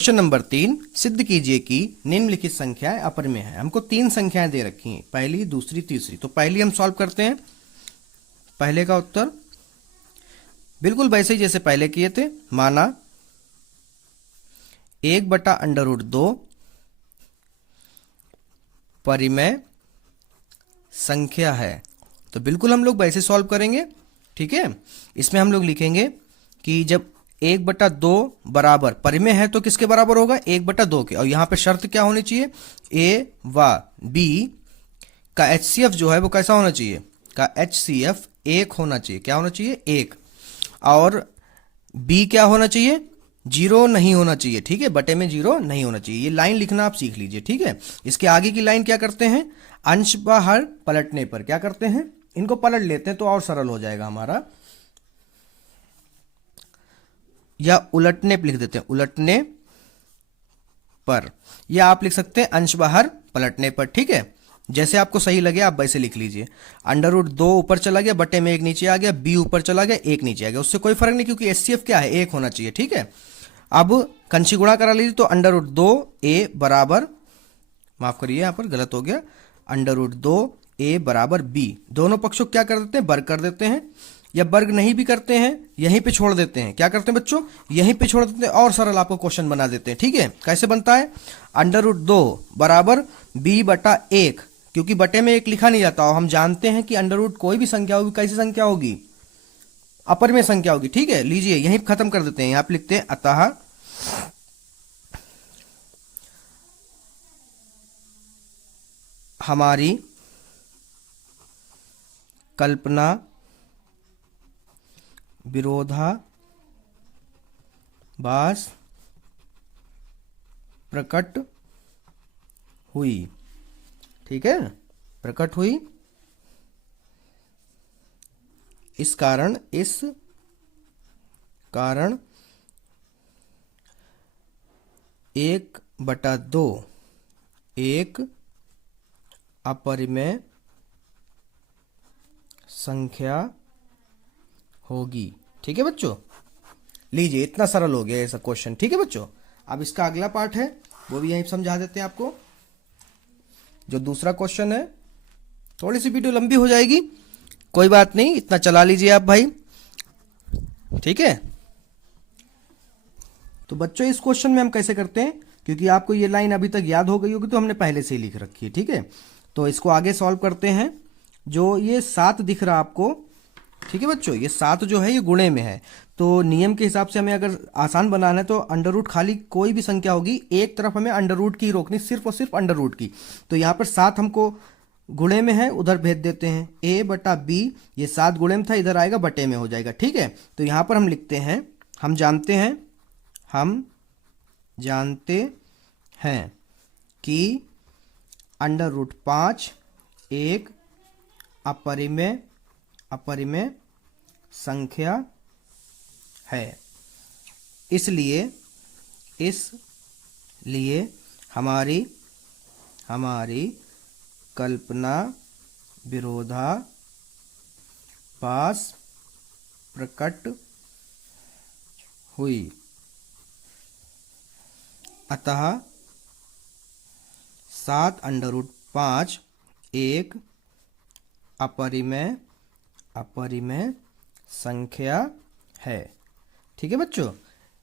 Question number 3, सिद्ध कीजिए कि निम्नलिखित संख्याएं अपरिमेय हैं। हमको 3 संख्याएं दे रखी हैं, पहली, दूसरी, तीसरी। तो पहली हम सॉल्व करते हैं। पहले का उत्तर बिल्कुल वैसे ही जैसे पहले किए थे। माना 1/√2 परिमेय संख्या है। तो बिल्कुल हम लोग वैसे सॉल्व करेंगे, ठीक है। इसमें हम लोग लिखेंगे कि जब 1/2 बराबर परिमेय है तो किसके बराबर होगा? 1/2 के। और यहां पे शर्त क्या होनी चाहिए? ए व बी का HCF जो है वो कैसा होना चाहिए? का HCF 1 होना चाहिए। क्या होना चाहिए? 1। और बी क्या होना चाहिए? 0 नहीं होना चाहिए, ठीक है। बटे में 0 नहीं होना चाहिए। ये लाइन लिखना आप सीख लीजिए, ठीक है। इसके आगे की लाइन क्या करते हैं? अंश बाहर पलटने पर क्या करते हैं? इनको पलट लेते हैं तो और सरल हो जाएगा हमारा। या उलटने पर लिख देते हैं, उलटने पर। या आप लिख सकते हैं अंश बाहर पलटने पर, ठीक है। जैसे आपको सही लगे आप वैसे लिख लीजिए। √2 ऊपर चला गया, बटे में 1 नीचे आ गया, बी ऊपर चला गया, 1 नीचे आ गया, उससे कोई फर्क नहीं, क्योंकि HCF क्या है? 1 होना चाहिए, ठीक है। अब कंशी गुणा करा लीजिए तो √2a बराबर, माफ करिए यहां पर गलत हो गया, √2a बराबर b। दोनों पक्षों क्या कर देते हैं? वर्ग कर देते हैं। या वर्ग नहीं भी करते हैं, यहीं पे छोड़ देते हैं। क्या करते हैं बच्चों? यहीं पे छोड़ देते हैं और सरल आपको क्वेश्चन बना देते हैं, ठीक है। कैसे बनता है? √2 बराबर b/1, क्योंकि बटे में 1 लिखा नहीं जाता और हम जानते हैं कि अंडर कोई भी संख्या होगी, कैसी संख्या होगी? अपरिमेय संख्या होगी, ठीक है। लीजिए यहीं खत्म कर देते हैं। यहां पे लिखते हैं अतः हमारी कल्पना विरोधाभास प्रकट हुई, ठीक है, प्रकट हुई। इस कारण 1/2 एक अपरिमेय संख्या होगी, ठीक है बच्चों। लीजिए इतना सरल हो गया ऐसा क्वेश्चन, ठीक है बच्चों। अब इसका अगला पार्ट है, वो भी यहीं समझा देते हैं आपको। जो दूसरा क्वेश्चन है, थोड़ी सी वीडियो लंबी हो जाएगी, कोई बात नहीं, इतना चला लीजिए आप भाई, ठीक है। तो बच्चों इस क्वेश्चन में हम कैसे करते हैं, क्योंकि आपको ये लाइन अभी तक याद हो गई होगी तो हमने पहले से ही लिख रखी है, ठीक है। तो इसको आगे सॉल्व करते हैं। जो ये 7 दिख रहा आपको, ठीक है बच्चों, ये 7 जो है ये गुणे में है। तो नियम के हिसाब से हमें अगर आसान बनाना है तो अंडर खाली कोई भी संख्या होगी, एक तरफ हमें अंडर की रोकनी, सिर्फ और सिर्फ अंडर की। तो यहाँ पर 7 हमको गुणे में है, उधर भेज देते हैं। a/b, ये 7 गुणे में था, इधर आएगा बटे में हो जाएगा, ठीक है। तो यहाँ पर हम लिखते हैं, हम जानते हैं कि √5 एक अपरिमेय संख्या है। इसलिए हमारी कल्पना विरोधाभास प्रकट हुई। अतः 7/5 एक अपरिमेय संख्या है, ठीक है बच्चों।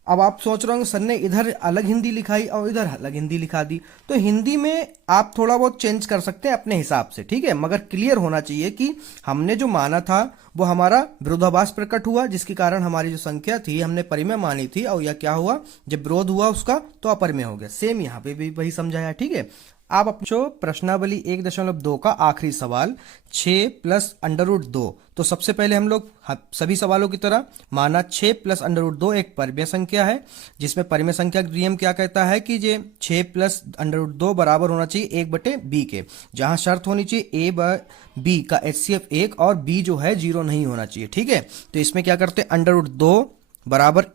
अब आप सोच रहे होंगे सर ने इधर अलग हिंदी लिखाई और इधर अलग हिंदी लिखा दी। तो हिंदी में आप थोड़ा बहुत चेंज कर सकते हैं अपने हिसाब से, ठीक है, मगर क्लियर होना चाहिए कि हमने जो माना था वो हमारा विरोधाभास प्रकट हुआ, जिसके कारण हमारी जो संख्या थी हमने परिमेय मानी थी, और यह क्या हुआ, जब विरोध हुआ उसका तो अपरिमेय हो गया। सेम यहाँ पे भी वही समझाया, ठीक है। आप अपने प्रश्नावली 1.2 का आखिरी सवाल 6 + √2। तो सबसे पहले हम लोग सभी सवालों की तरह माना 6 + √2 एक परिमेय संख्या है, जिसमें परिमेय संख्या का नियम क्या कहता है कि ये 6 + √2 बराबर होना चाहिए 1/b के, जहां शर्त होनी चाहिए a/b का HCF 1 और b जो है 0 नहीं होना चाहिए, ठीक है। तो इसमें क्या करते हैं, √2 बराबर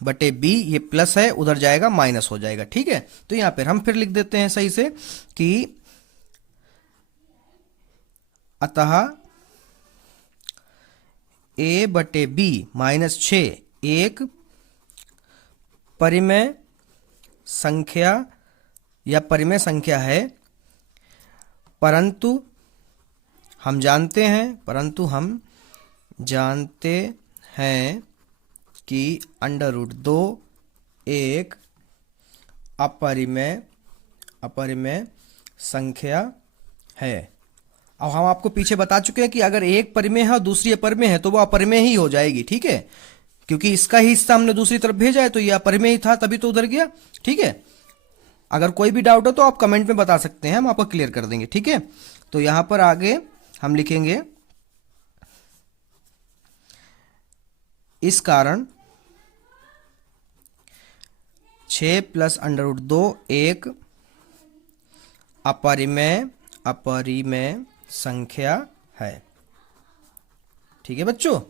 a/b, ये प्लस है, उधर जाएगा माइनस हो जाएगा, ठीक है। तो यहां पर हम फिर लिख देते हैं सही से कि अतः a/b -6 एक परिमेय संख्या या परिमेय संख्या है, परंतु हम जानते हैं कि √2 एक अपरिमेय संख्या है। अब हम आपको पीछे बता चुके हैं कि अगर एक परिमेय है और दूसरी अपरिमेय है तो वो अपरिमेय ही हो जाएगी, ठीक है, क्योंकि इसका ही हिस्सा हमने दूसरी तरफ भेजा है तो ये अपरिमेय ही था, तभी तो उधर गया, ठीक है। अगर कोई भी डाउट हो तो आप कमेंट में बता सकते हैं, हम आपको क्लियर कर देंगे, ठीक है। तो यहां पर आगे हम लिखेंगे, इस कारण 6 + √2 एक अपरिमेय संख्या है, ठीक है बच्चों।